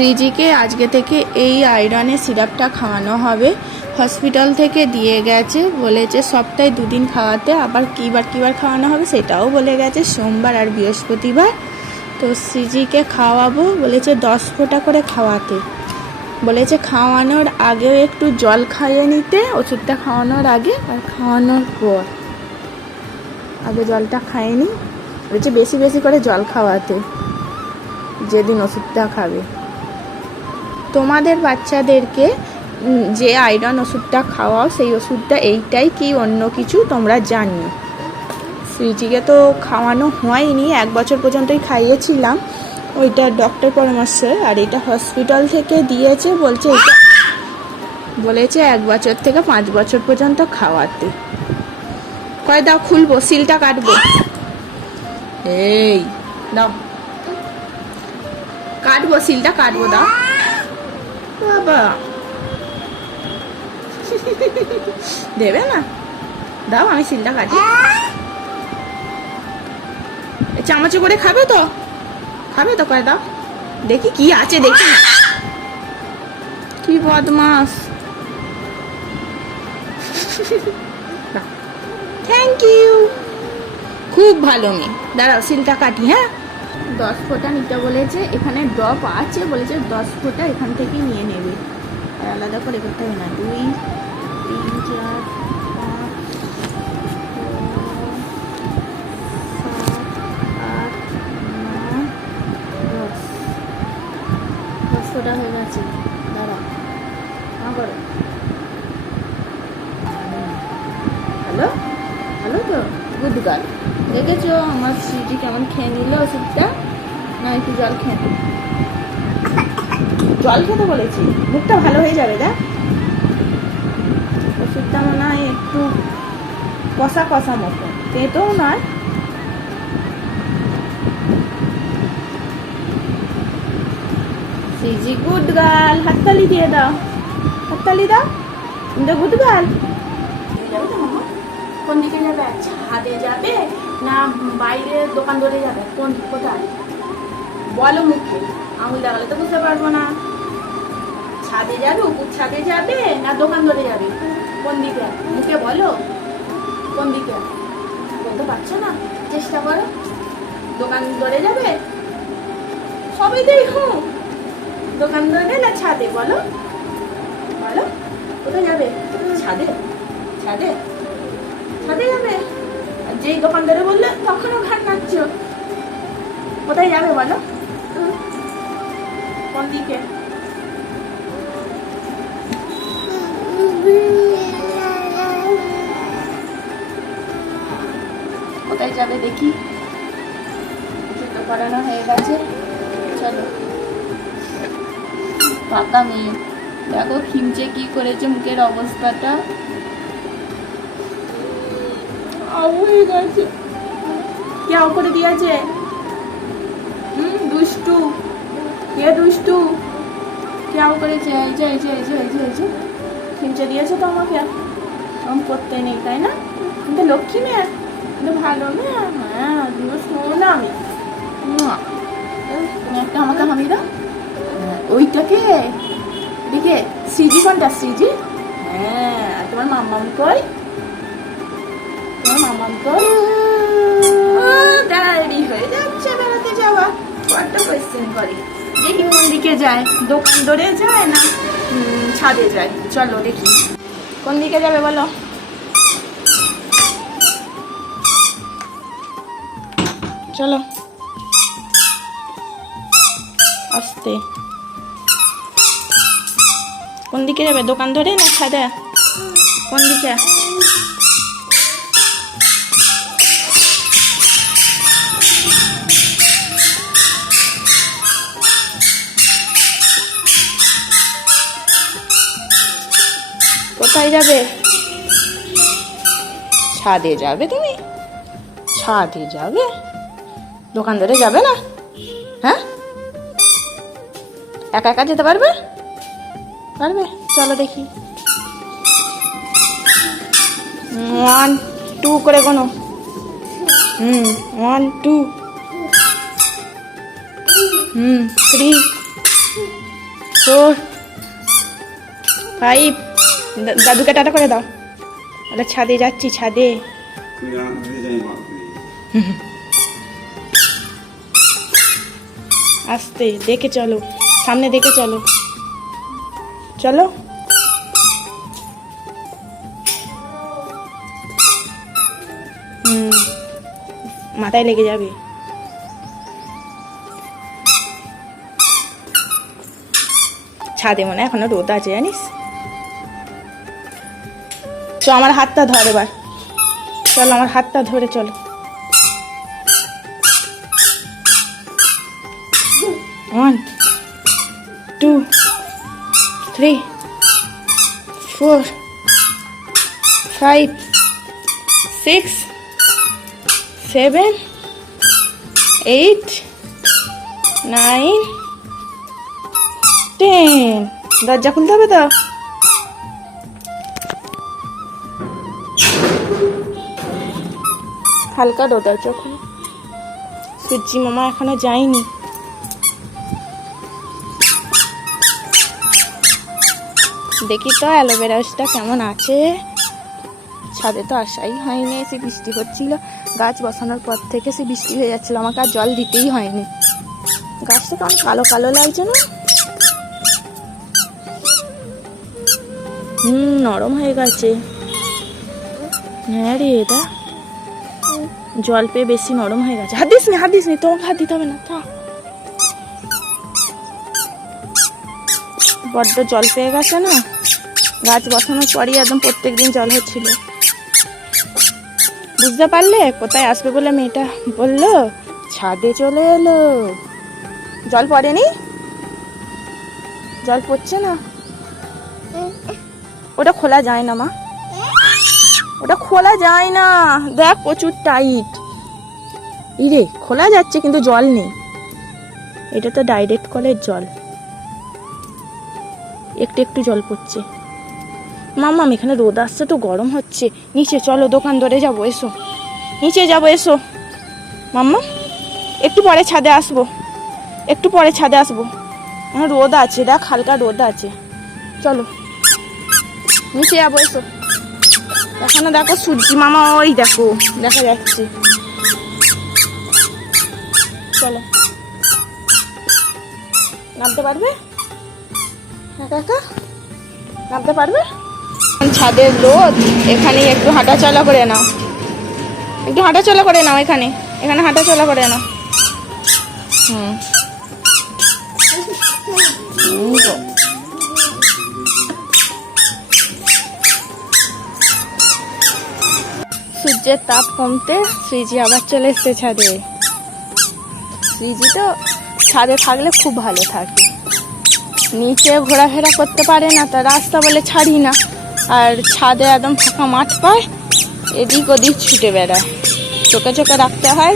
শ্রীজিকে আজকে থেকে এই আয়রনের সিরাপটা খাওয়ানো হবে। হসপিটাল থেকে দিয়ে গেছে, বলেছে সপ্তাহে দুদিন খাওয়াতে আবার কিবার কিবার খাওয়ানো হবে সেটাও বলে গেছে সোমবার আর বৃহস্পতিবার। তো শ্রীজিকে খাওয়াবো, বলেছে দশ ফোঁটা করে খাওয়াতে। বলেছে খাওয়ানোর আগেও একটু জল খাইয়ে নিতে, ওষুধটা খাওয়ানোর আগে আর খাওয়ানোর পর। আগে জলটা খায়নি বলেছে বেশি বেশি করে জল খাওয়াতে, যেদিন ওষুধটা খাবে। তোমাদের বাচ্চাদেরকে যে আয়রন ওষুধটা খাওয়াও, সেই ওষুধটা এইটাই কি অন্য কিছু তোমরা জানিও সুইটিকে তো খাওয়ানো হয়নি, এক বছর পর্যন্তই খাইয়েছিলাম। ওইটা ডক্টর পরামর্শে আর এটা হসপিটাল থেকে দিয়েছে, বলছে এটা বলেছে এক বছর থেকে পাঁচ বছর পর্যন্ত খাওয়াতে। কয় দাও, খুলবো, সিলটা কাটবো। এই, দাও। কাটবো, সিলটা কাটবো, দাও। দেবে না? দাও, আমি সিলটা কাটি। চামচে করে খাবে তো? খাবে তো কয় দাও। দেখি কি আছে, দেখি। কি বদমাস। থ্যাংক ইউ খুব ভালো মেয়ে। দাঁড়াও সিলটা কাটি হ্যাঁ? দশ ফোঁটা নিতে বলেছে, এখানে ড্রপ আছে বলেছে, দশ ফোঁটা এখান থেকে নিয়ে নেবে। আর আলাদা করে করতে হবে না। দুই, তিন, চার, পাঁচ সাত, আট দশ। দশ হয়ে গেছে। দাঁড়া। হ্যাঁ করো হ্যালো? হ্যালো তো? দেখেছ? আমার সিটি কেমন খেয়ে নিল ওষুধটা? না, একটু জল খেয়ে জল খেতে বলেছি, মুখটা ভালো হয়ে যাবে, দেখ। ওষুধটা মনে হয় একটু কষা কষা মতো তেঁতও নয়। সিজি গুড গার্ল, হাততালি দিয়ে দাও। হাততালি দাও। কিন্তু গুড মামা কোন দিকে যাবে? ছাদে যাবে না বাইরে দোকান ধরে যাবে? কোন, কোথায়? বলো মুখে। আঙুল দেখালে তো বুঝতে পারব না। ছাদে যাবে, উপর ছাদে যাবে, না দোকান ধরে যাবে? কোন দিকে? মুখে বলো। কোন দিকে? বলতে পারছ না? চেষ্টা করো। দোকান ধরে যাবে? সবই হুঁ দোকান ধরে না ছাদে? বলো। বলো। কোথায় যাবে? ছাদে? ছাদে? ছাদে যাবে? যেই দোকানদারে বললে, তখনও ঘাট নাচছ। কোথায় যাবে বলো? কোন দিকে? কোথায় যাবে দেখি? জুতো পরানো হয়ে গেছে। চলো। পাকা মেয়ে দেখো খিমচে কি করেছে মুখের অবস্থাটা। হয়ে গেছে। কে করে দিয়েছে? হুম দুষ্টু। কে দুষ্টু? কে করেছে এই যে এই যে এই যে এই যে এই যে খিমচে দিয়েছে তো আমাকে। আমি করতে নেই তাই না? কিন্তু লক্ষ্মী মেয়ে কিন্তু ভালো মেয়ে। হ্যাঁ তুমি শোনো না আমি। একটা আমাকে হামি দাও। হ্যাঁ, ওইটাকে দেখে সিজি কোনটা সিজি? হ্যাঁ তোমার মাম্মাম কই? তোমার মাম্মাম কই? দাঁড়ি হয়ে যাচ্ছে বেড়াতে যাওয়া। কয়েকটা কোয়েশ্চেন করে? দেখি কোন দিকে যায়। দোকান ধরে যায় না? ছাদে যায়। চলো দেখি। কোন দিকে যাবে বলো? চলো। আসতে। কোন দিকে যাবে? দোকান ধরে না ছাদে? কোন দিকে? কোথায় যাবে? ছাদে যাবে তুমি? ছাদে যাবে? দোকান ধরে যাবে না? হ্যাঁ? একা একা যেতে পারবে? পারবে? চলো দেখি। ওয়ান টু করে কোনো হুম ওয়ান টু হুম থ্রি ফোর ফাইভ দাদুকে টাটা করে দাও। ওটা ছাদে যাচ্ছি, ছাদে। আস্তে, দেখে চলো, সামনে দেখে চলো। চলো। মাথায় লেগে যাবে। ছাদে মনে হয় এখনও রোদ আছে, জানিস? তো আমার হাতটা ধর এবার। চলো আমার হাতটা ধরে চলো। One two three four five six seven eight nine ten দরজা খুলতে হবে তো? হালকা আছে ওখানে সূর্যি মামা এখনও যায়নি। দেখি তো অ্যালোভেরাসটা কেমন আছে। ছাদে তো আসাই হয়নি, সে বৃষ্টি হচ্ছিল। গাছ বসানোর পর থেকে সে বৃষ্টি হয়ে যাচ্ছিল, আমাকে আর জল দিতেই হয়নি। গাছটা কেমন কালো কালো লাগছে না? হুম, নরম হয়ে গেছে। হ্যাঁ রে, এটা জল পেয়ে বেশি নরম হয়ে গেছে। হাত দিস নি, হাত দিস নি তোমাকে হাত দিতে হবে না, থাক। বড্ড জল পেয়ে গেছে না? গাছ বসানোর পরই একদম প্রত্যেক দিন জল হচ্ছিল। বুঝতে পারলে কোথায় আসবে বলে মেয়েটা বলল, ছাদে চলে এলো। জল পড়েনি? জল পড়ছে না? ওটা খোলা যায় না মা। ওটা খোলা যায় না। দেখ প্রচুর টাইট ইরে, খোলা যাচ্ছে কিন্তু জল নেই। এটা তো ডাইরেক্ট কলের জল। একটু একটু জল পড়ছে। মামাম এখানে রোদ আসছে তো, গরম হচ্ছে। নিচে চলো, দোকান ধরে যাব, এসো। নিচে যাব, এসো। মাম্মা একটু পরে ছাদে আসব। একটু পরে ছাদে আসব। এখন রোদ আছে, দেখ হালকা রোদ আছে। চলো, নিচে যাব, এসো। এখনও দেখো সূর্যি মামা ওই দেখো, দেখা যাচ্ছে। চলো। নামতে পারবে? একা নামতে পারবে? ছাদের রোদ এখানে একটু হাঁটাচলা করে নাও। একটু হাঁটাচলা করে নাও এখানে এখানে হাঁটাচলা করে নাও। হুম। সূর্যের তাপ কমতে সুইজি আবার চলে এসছে ছাদে। সুইজি তো ছাদে থাকলে খুব ভালো থাকে। নিচে ঘোরাফেরা করতে পারে না, তা রাস্তা বলে ছাড়ি না। আর ছাদে একদম ফাঁকা মাঠ পায়, এদিক ওদিক ছুটে বেড়ায়। চোখে চোখে রাখতে হয়।